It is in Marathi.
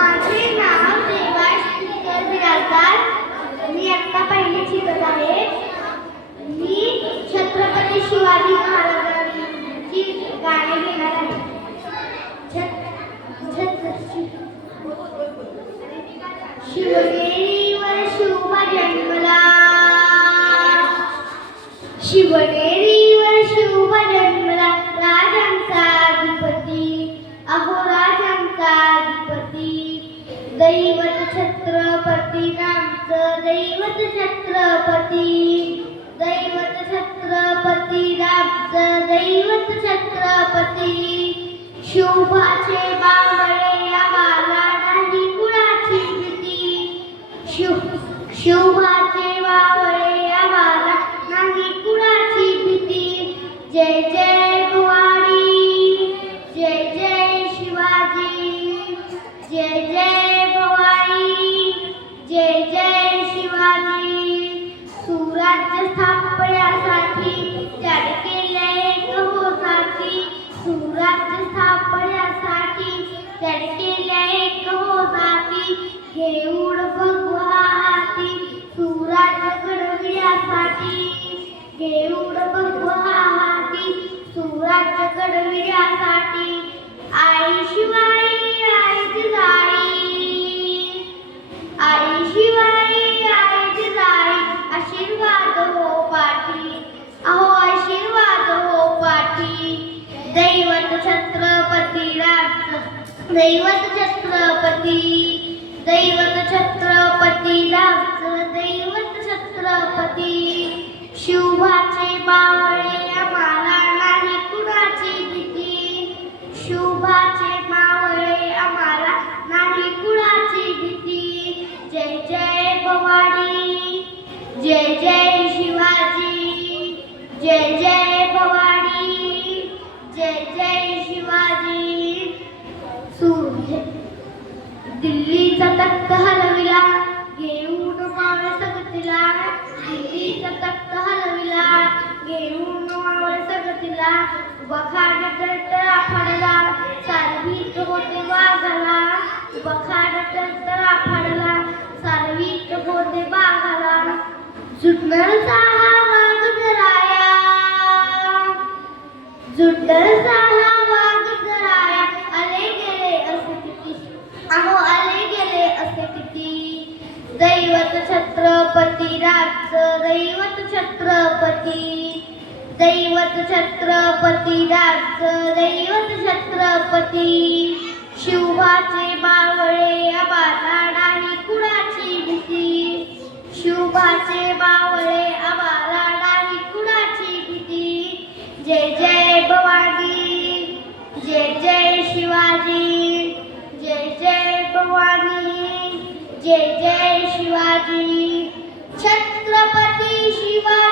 माझे नाव देवाश बिराजदार. मी आता पहिली शिकत आहे. मी छत्रपती शिवाजी महाराजांची गाणी घेणार आहे. शिवनेरीवर शिवबा जन्मला, शिवनेरीवर शिवबा जन्मला, राजांचा अधिपती, अहो राजांचा अधिपती. दैवत छत्रपती रामचं, दैवत छत्रपती, दैवत छत्रपती रामचं, दैवत छत्रपती. शिवबाचे बावळे आम्हाला नाही कुणाची भीती, शिवबाचे बावळे आम्हाला नाही कुणाची भीती. जय जय भवानी, जय जय शिवाजी, जय जय भवानी, जय जय शिवाजी. सुराज्य स्थापण्यासाठी त्याने केले एक होसाची, सुराज्य स्थापण्यासाठी त्याने केले एक होसाची. घेऊन भगवा हाती सुराज्य घडविण्यासाठी, घेऊन भगवा हाती सुराज्य घडविण्यासाठी. आई शिवाई आई जिजाई, आई शिवाई आई जिजाई, आशीर्वाद हो पाठी, अहो आशीर्वाद हो पाठी. दैवत छत्रपती रामचं, दैवत छत्रपती, दैवत छत्रपती रामचं, दैवत छत्रपती. शिवबाचे बावळे आम्हाला नाही कुणाची भीती, शिवबाचे बावळे आम्हाला नाही कुणाची भीती. जय जय भवानी, जय जय शिवाजी, जय जय भवानी, जय जय शिवाजी. दिल्लीचा तख्त हलविला, घेऊन मावळ सगतीला, दिल्लीचा तख्त हलविला, घेऊन मावळ सगतीला. बखाड तळतळा फाडला, सारवीत होते वाघाला, बखाड तळतळा फाडला, सारवीत होते वाघाला. जुटणसा हा वाघ जराया, जुटणसा हा वाघ जराया, आले गेले असे किती, अहो आले गेले असे किती. दैवत छत्रपती रामचं, दैवत छत्रपती, दैवत छत्रपती रामचं, दैवत छत्रपती. शिवबाचे बावळे आम्हाला नाही कुणाची भीती, शिवबाचे बावळे आम्हाला नाही कुणाची भीती. जय जय भवानी, जय जय शिवाजी, जय जय भवानी, जय जय शिवाजी. छत्रपती शिवाजी.